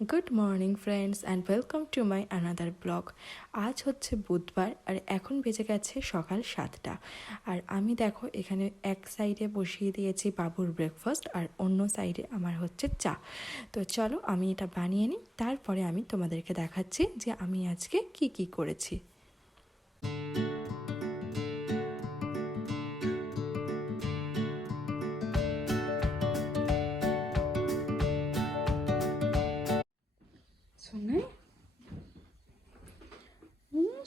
Good morning friends and welcome to my another blog. আজ হচ্ছে বুধবার আর এখন বেজে গেছে সকাল 7টা। আর আমি দেখো এখানে এক সাইডে বসিয়ে দিয়েছি বাবুর ব্রেকফাস্ট আর অন্য সাইডে আমার হচ্ছে চা। তো চলো আমি এটা বানিয়ে নিই, তারপরে আমি তোমাদেরকে দেখাচ্ছি যে আমি আজকে কি করেছি। সোনাই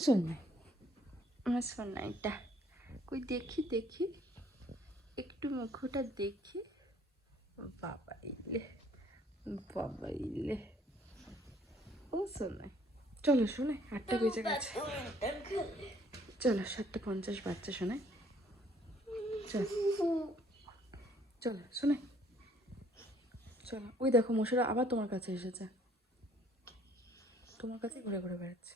সোনাই আমার সোনাইটা কই দেখি একটু মুখটা দেখি। বাবা ইলে ও সোনাই, চলো শোনাই 8টা বেজে গেছে। চলো 7:50 বাচ্চা শোনাই। চলো চলো শোনাই, চলো। ওই দেখো মশারা আবার তোমার কাছে এসেছে, তোমার কাছে ঘুরে ঘুরে বেড়াচ্ছে।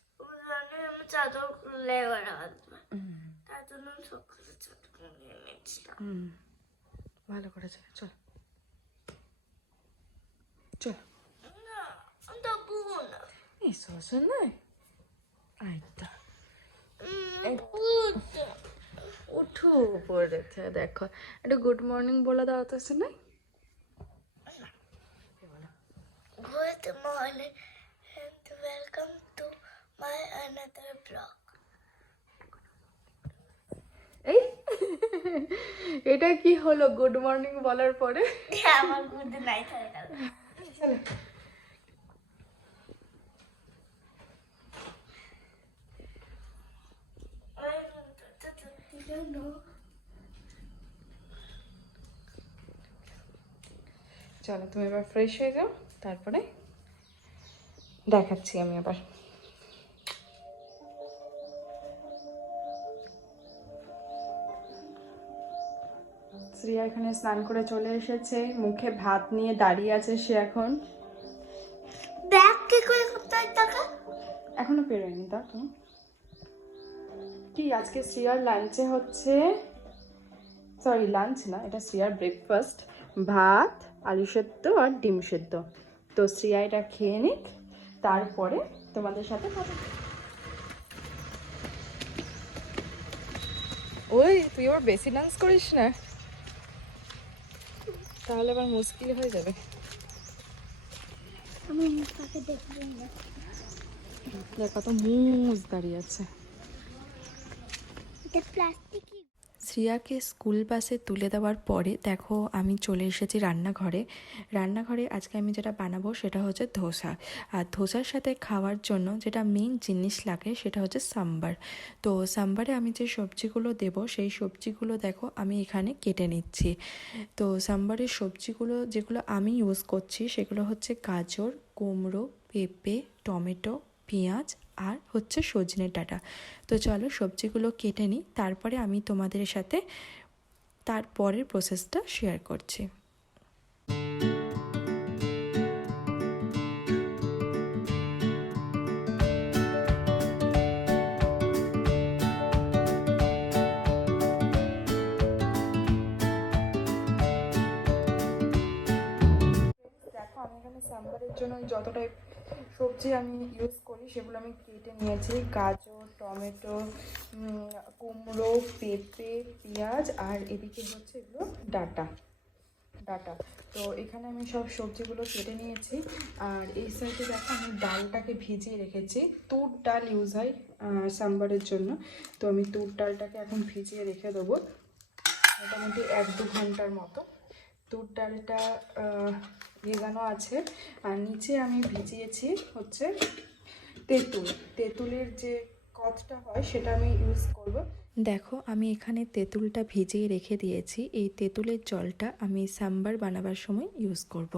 চাদর খুলে বেড়াচ্ছি, তার জন্য সকালে চাদর নিয়ে নিচ্ছিলাম। ভালো করেছে, চল চল। না তবু না, এসো শোনাই, আইতা উঠো পড়েছে। দেখো একটা গুড মর্নিং বলে দাও তো শোনাই। Good morning and welcome to my another vlog. এই এটা কি হলো গুড মর্নিং বলার পরে? আমার গুড নাইট হয়ে গেল। চলো চলো তুমি এবার ফ্রেশ হয়ে যাও, তারপরে দেখাচ্ছি আমি আবার। শ্রিয়া এখানে স্নান করে চলে এসেছে, মুখে ভাত নিয়ে দাঁড়িয়ে আছে সে এখন। ব্যাগ কি করে করতে হয় টাকা? এখনো বেরোয়নি তা তুমি কি? আজকে শ্রিয়ার লাঞ্চে হচ্ছে, সরি লাঞ্চ না, এটা শ্রিয়ার ব্রেকফাস্ট, ভাত আলু সেদ্ধ আর ডিম সেদ্ধ। তো শ্রিয়া এটা খেয়ে নিক, তারপরে তোমাদের সাথে কথা। ওই তুই আবার বেশি ডান্স করিস না, তাহলে আবার মুশকিল হয়ে যাবে। আমি তাকে দেখবো না। দেখ কত মুজ দাঁড়িয়ে আছে। এটা প্লাস্টিকই। শ্রিয়াকে স্কুল বাসে তুলে দেওয়ার পরে দেখো আমি চলে এসেছি রান্নাঘরে। রান্নাঘরে আজকে আমি যেটা বানাবো সেটা হচ্ছে ধোসা। আর ধোসার সাথে খাওয়ার জন্য যেটা মেন জিনিস লাগে সেটা হচ্ছে সাম্বার। তো সাম্বারে আমি যে সবজিগুলো দেব সেই সবজিগুলো দেখো আমি এখানে কেটে নিচ্ছি। তো সাম্বারের সবজিগুলো যেগুলো আমি ইউজ করছি সেগুলো হচ্ছে গাজর, কুমড়ো, পেঁপে, টমেটো, পেঁয়াজ আর হচ্ছে সজনে ডাঁটা। তো চলো সবজিগুলো কেটে নিই, তারপরে আমি তোমাদের সাথে তারপরের প্রসেসটা শেয়ার করছি। দেখো আমি এখানে সাম্বারের জন্য যতটা সবজি আমি ইউজ করি সেগুলো আমি কেটে নিয়েছি। গাজর, টমেটো, কুমড়ো, পেঁপে, পেঁয়াজ আর এদিকে হচ্ছে এগুলো ডাঁটা। তো এখানে আমি সব সবজিগুলো কেটে নিয়েছি। আর এই সাইডে দেখো আমি ডালটাকে ভিজিয়ে রেখেছি। তুর ডাল ইউজ হয় সাম্বারের জন্য, তো আমি তুর ডালটাকে এখন ভিজিয়ে রেখে দেবো মোটামুটি 1-2 ঘন্টার মতো। তুর ডালটা ভেজানো আছে। আর নিচে আমি ভিজিয়েছি হচ্ছে তেঁতুলের যে কদটা হয় সেটা আমি ইউজ করব। দেখো আমি এখানে তেঁতুলটা ভিজিয়ে রেখে দিয়েছি, এই তেঁতুলের জলটা আমি সাম্বার বানাবার সময় ইউজ করব।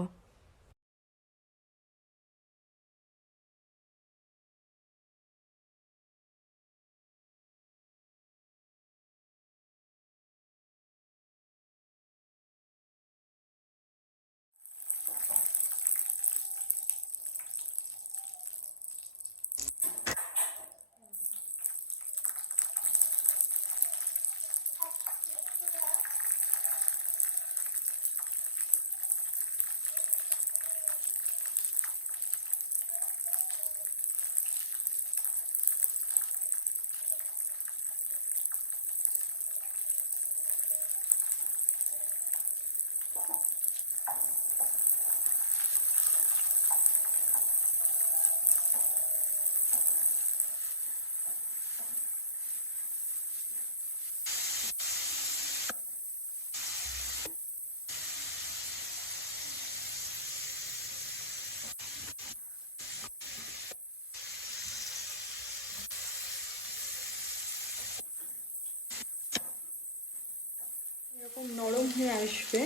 নরম হয়ে আসবে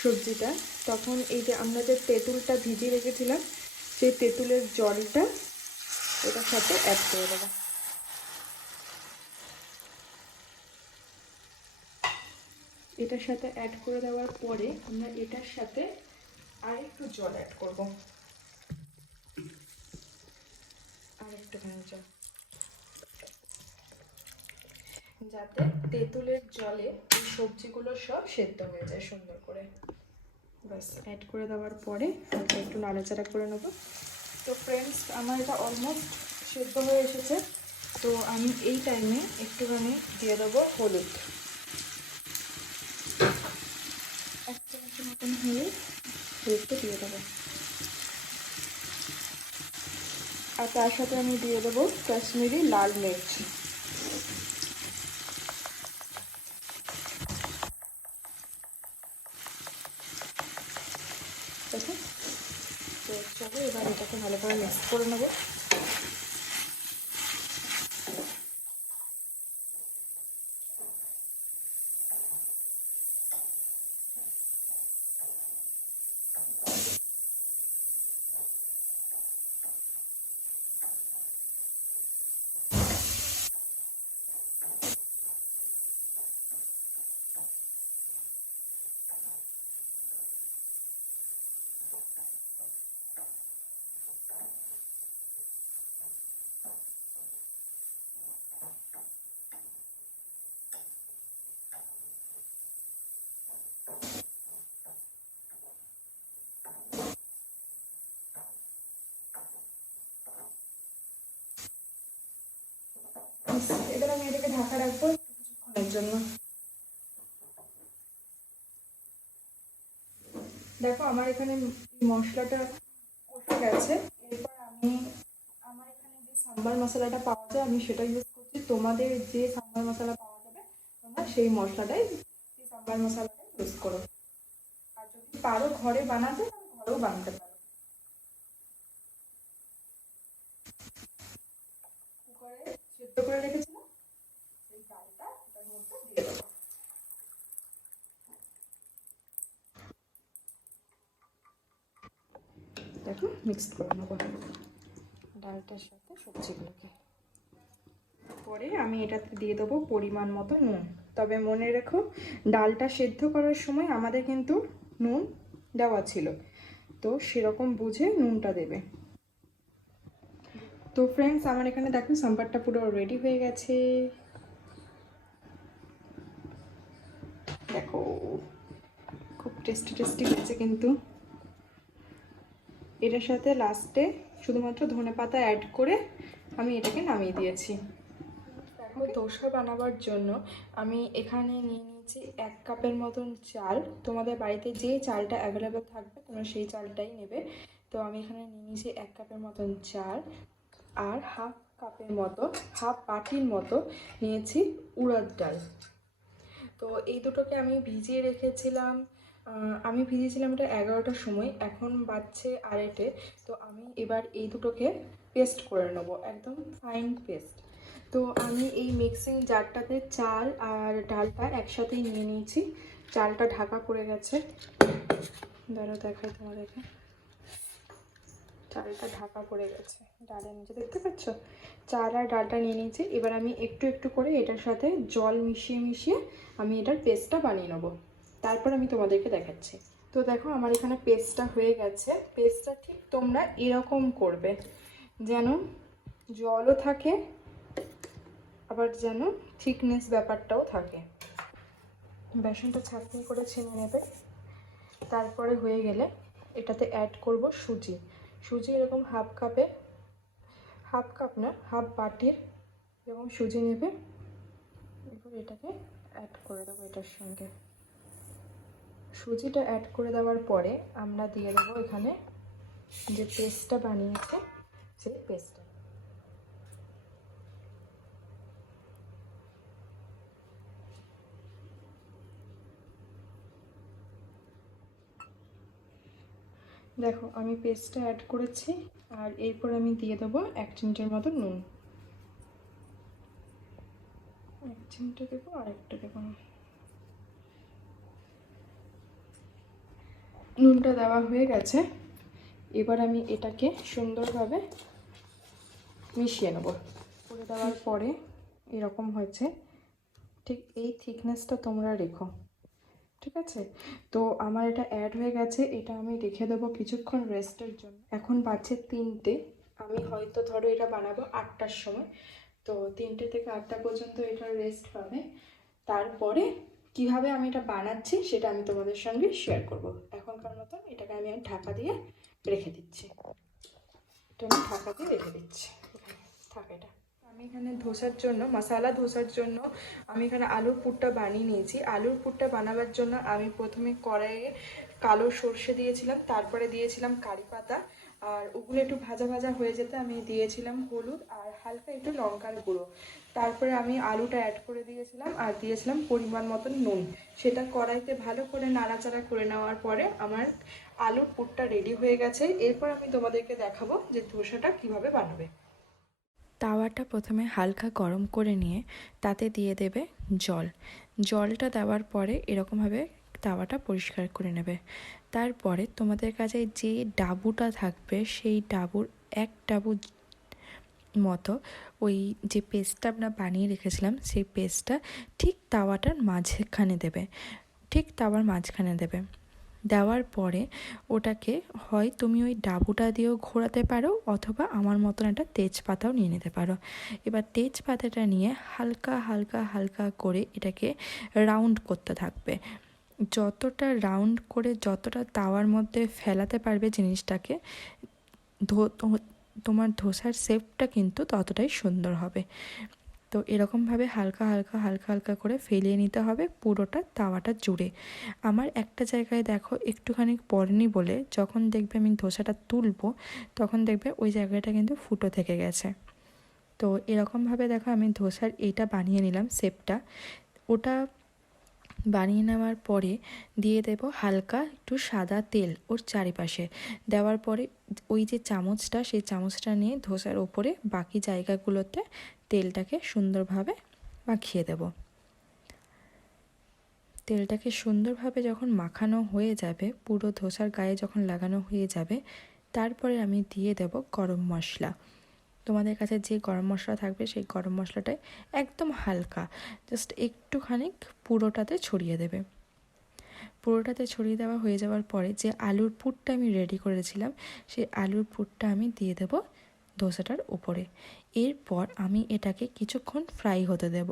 সবজিটা, তখন এই যে আমরা যে তেঁতুলটা ভিজিয়ে রেখেছিলাম সেই তেঁতুলের জলটা এটার সাথে অ্যাড করে দেবো। এটার সাথে অ্যাড করে দেওয়ার পরে আমরা এটার সাথে আর একটু জল অ্যাড করব, আর একটুখানি জল, যাতে তেঁতুলের জলে এই সবজিগুলো সব সেদ্ধ হয়ে যায় সুন্দর করে। বাস অ্যাড করে দেওয়ার পরে হালকা একটু নাড়াচাড়া করে নেবো। তো ফ্রেন্ডস, আমার এটা অলমোস্ট সেদ্ধ হয়ে এসেছে। তো আমি এই টাইমে একটুখানি দিয়ে দেবো হলুদ, 1 চামচের মতন হলুদটা দিয়ে দেবো। আর তার সাথে আমি দিয়ে দেবো কাশ্মীরি লাল মির্চ। দেখো, তো চলো এবার এটাকে ভালো করে মিক্স করে নেবো। এবার আমি এটাকে ঢাকা রাখবো কিছুক্ষণের জন্য। দেখো আমার এখানে মশলাটা কষে গেছে। এরপর আমি আমার এখানে যে সাম্বার মশলাটা পাওয়া যায় আমি সেটা ইউজ করছি। তোমাদের যে সাম্বার মশলা পাওয়া যাবে তোমরা সেই সাম্বার মশলাটাই ইউজ করো। আর যদি পারো ঘরে বানাতে, ঘরেও বানাতে পারো। কুকারে সেদ্ধ করে রেখেছিলাম সেই ডালটা এটার মধ্যে দিয়ে দেবো। দেখো মিক্স করে নেবো ডালটার সাথে সবজিগুলোকে। পরে আমি এটাতে দিয়ে দেবো পরিমাণ মতো নুন। তবে মনে রেখো, ডালটা সেদ্ধ করার সময় আমাদের কিন্তু নুন দেওয়া ছিল, তো সেরকম বুঝে নুনটা দেবে। তো ফ্রেন্ডস, আমার এখানে দেখো সাম্বারটা পুরো রেডি হয়ে গেছে। দেখো খুব টেস্টি টেস্টি হয়েছে কিন্তু। এটার সাথে লাস্টে শুধুমাত্র ধনেপাতা অ্যাড করে আমি এটাকে নামিয়ে দিয়েছি। দেখো ধোসা বানাবার জন্য আমি এখানে নিয়ে নিয়েছি 1 কাপের মতন চাল। তোমাদের বাড়িতে যে চালটা অ্যাভেলেবেল থাকবে তোমরা সেই চালটাই নেবে। তো আমি এখানে নিয়ে নিয়েছি 1 কাপের মতন চাল, আর হাফ বাটির মতো নিয়েছি উড়দ ডাল। তো এই দুটোকে আমি ভিজিয়ে রেখেছিলাম। আমি ভিজিয়েছিলাম এটা 11টার সময়, এখন বাজছে 2:30। তো আমি এবার এই দুটোকে পেস্ট করে নেব, একদম ফাইন পেস্ট। তো আমি এই মিক্সিং জারটাতে চাল আর ডালটা একসাথেই নিয়ে নিয়েছি। চালটা ঢাকা পড়ে গেছে, দাঁড়াও দেখাই তোমাদেরকে। চালটা ঢাকা পড়ে গেছে ডালের নিচে, দেখতে পাচ্ছ? চাল আর ডালটা নিয়ে নিয়েছি। এবার আমি একটু একটু করে এটার সাথে জল মিশিয়ে মিশিয়ে আমি এটার পেস্টটা বানিয়ে নেবো, তারপর আমি তোমাদেরকে দেখাচ্ছি। তো দেখো আমার এখানে পেস্টটা হয়ে গেছে। পেস্টটা ঠিক তোমরা এরকম করবে, যেন জলও থাকে আবার যেন থিকনেস ব্যাপারটাও থাকে। বেসনটা ছাঁকনি করে ছেনে নেবে। তারপরে হয়ে গেলে এটাতে অ্যাড করব সুজি। সুজি এরকম হাফ কাপ না, হাফ বাটির এরকম সুজি নেবে। এবার এটাকে অ্যাড করে দেবো এটার সঙ্গে। সুজিটা অ্যাড করে দেওয়ার পরে আমরা দিয়ে দেবো এখানে যে পেস্টটা বানিয়েছে সেই পেস্টটা। দেখো আমি পেস্টটা অ্যাড করেছি, আর এরপর আমি দিয়ে দেবো 1 চিমটের মতো নুন। 1 চিমটে দেবো, আর একটা দেবো না। নুনটা দেওয়া হয়ে গেছে। এবার আমি এটাকে সুন্দরভাবে মিশিয়ে নেব। করে দেওয়ার পরে এরকম হয়েছে, ঠিক এই থিকনেসটা তোমরা রেখো, ঠিক আছে? তো আমার এটা অ্যাড হয়ে গেছে, এটা আমি রেখে দেবো কিছুক্ষণ রেস্টের জন্য। এখন বাজছে 3টে, আমি হয়তো ধরো এটা বানাবো 8টার সময়, তো 3টে থেকে 8টা পর্যন্ত এটা রেস্ট পাবে। তারপরে কিভাবে আমি এটা বানাচ্ছি সেটা আমি তোমাদের সঙ্গে শেয়ার করব। এখনকার মতো এটাকে আমি ঢাকা দিয়ে রেখে দিচ্ছি। এটা আমি ঢাকা দিয়ে রেখে দিচ্ছি, থাক এটা। আমি এখানে ধোসার জন্য, মশালা ধোসার জন্য আমি এখানে আলুর পুরটা বানিয়ে নিয়েছি। আলুর পুরটা বানাবার জন্য আমি প্রথমে কড়াইয়ে কালো সর্ষে দিয়েছিলাম, তারপরে দিয়েছিলাম কারি পাতা, আর ওগুলো একটু ভাজা ভাজা হয়ে যেতে আমি দিয়েছিলাম হলুদ আর হালকা একটু লঙ্কার গুঁড়ো। তারপরে আমি আলুটা অ্যাড করে দিয়েছিলাম আর দিয়েছিলাম পরিমাণ মতন নুন। সেটা কড়াইতে ভালো করে নাড়াচাড়া করে নেওয়ার পরে আমার আলুর পুরটা রেডি হয়ে গেছে। এরপর আমি তোমাদেরকে দেখাবো যে ধোসাটা কিভাবে বানাবে। তাওয়াটা প্রথমে হালকা গরম করে নিয়ে তাতে দিয়ে দেবে জল। জলটা দেওয়ার পরে এরকমভাবে তাওয়াটা পরিষ্কার করে নেবে। তারপরে তোমাদের কাছে যে ডাবুটা থাকবে সেই ডাবুর 1 ডাবু মতো ওই যে পেস্টটা আমরা বানিয়ে রেখেছিলাম সেই পেস্টটা ঠিক তাওয়াটার মাঝখানে দেবে, ঠিক তাওয়ার মাঝখানে দেবে। দেওয়ার পরে ওটাকে হয় তুমি ওই ডাবুটা দিয়েও ঘোরাতে পারো, অথবা আমার মতন একটা তেজপাতাও নিয়ে নিতে পারো। এবার তেজপাতাটা নিয়ে হালকা হালকা হালকা করে এটাকে রাউন্ড করতে থাকবে। যতটা রাউন্ড করে যতটা তাওয়ার মধ্যে ফেলাতে পারবে জিনিসটাকে, তোমার ধোসার শেপটা কিন্তু ততটাই সুন্দর হবে। তো এরকমভাবে হালকা হালকা হালকা হালকা করে ফেলিয়ে নিতে হবে পুরোটা তাওয়াটা জুড়ে। আমার একটা জায়গায় দেখো একটুখানি পড়েনি বলে যখন দেখবে আমি ধোসাটা তুলবো তখন দেখবে ওই জায়গাটা কিন্তু ফুটো থেকে গেছে। তো এরকমভাবে দেখো আমি ধোসার এইটা বানিয়ে নিলাম শেপটা। ওটা বানিয়ে নেওয়ার পরে দিয়ে দেব হালকা একটু সাদা তেল ওর চারিপাশে। দেওয়ার পরে ওই যে চামচটা সেই চামচটা নিয়ে ধোসার ওপরে বাকি জায়গাগুলোতে তেলটাকে সুন্দরভাবে মাখিয়ে দেব। তেলটাকে সুন্দরভাবে যখন মাখানো হয়ে যাবে, পুরো ধোসার গায়ে যখন লাগানো হয়ে যাবে, তারপরে আমি দিয়ে দেব গরম মশলা। তোমাদের কাছে যে গরম মশলা থাকবে সেই গরম মশলাটাই একদম হালকা জাস্ট একটুখানি পুরোটাতে ছড়িয়ে দেবে। পুরোটাতে ছড়িয়ে দেওয়া হয়ে যাওয়ার পরে যে আলুর পুরটা আমি রেডি করেছিলাম সেই আলুর পুরটা আমি দিয়ে দেব ধোসাটার উপরে। এরপর আমি এটাকে কিছুক্ষণ ফ্রাই হতে দেব।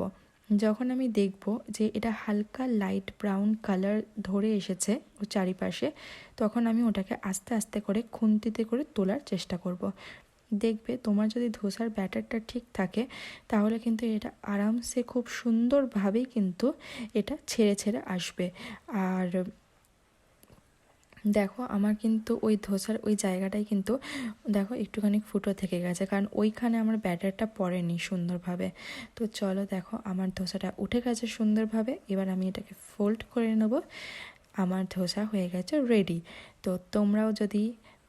যখন আমি দেখব যে এটা হালকা লাইট ব্রাউন কালার ধরে এসেছে ও চারিপাশে, তখন আমি ওটাকে আস্তে আস্তে করে খুন্তিতে করে তোলার চেষ্টা করব। দেখবে তোমার যদি ধোসার ব্যাটারটা ঠিক থাকে তাহলে কিন্তু এটা আরামসে খুব সুন্দরভাবেই কিন্তু এটা ছেড়ে ছেড়ে আসবে। আর দেখো আমার কিন্তু ওই ধোসার ওই জায়গাটায় কিন্তু দেখো একটুখানি ফুটো থেকে গেছে, কারণ ওইখানে আমার ব্যাটারটা পড়েনি সুন্দরভাবে। তো চলো দেখো আমার ধোসাটা উঠে গেছে সুন্দরভাবে। এবার আমি এটাকে ফোল্ড করে নেব। আমার ধোসা হয়ে গেছে রেডি। তো তোমরাও যদি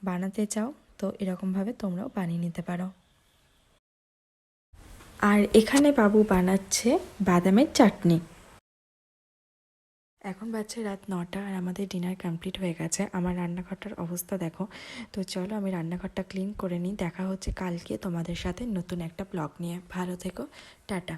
বানাতে চাও তো এরকমভাবে তোমরাও বানিয়ে নিতে পারো। আর এখানে বাবু বানাচ্ছে বাদামের চাটনি। এখন বাজছে রাত 9টা আর আমাদের ডিনার কমপ্লিট হয়ে গেছে। আমার রান্নাঘরটার অবস্থা দেখো। তো চলো আমি রান্নাঘরটা ক্লিন করে নিই। দেখা হচ্ছে কালকে তোমাদের সাথে নতুন একটা ব্লগ নিয়ে। ভালো থেকো, টাটা।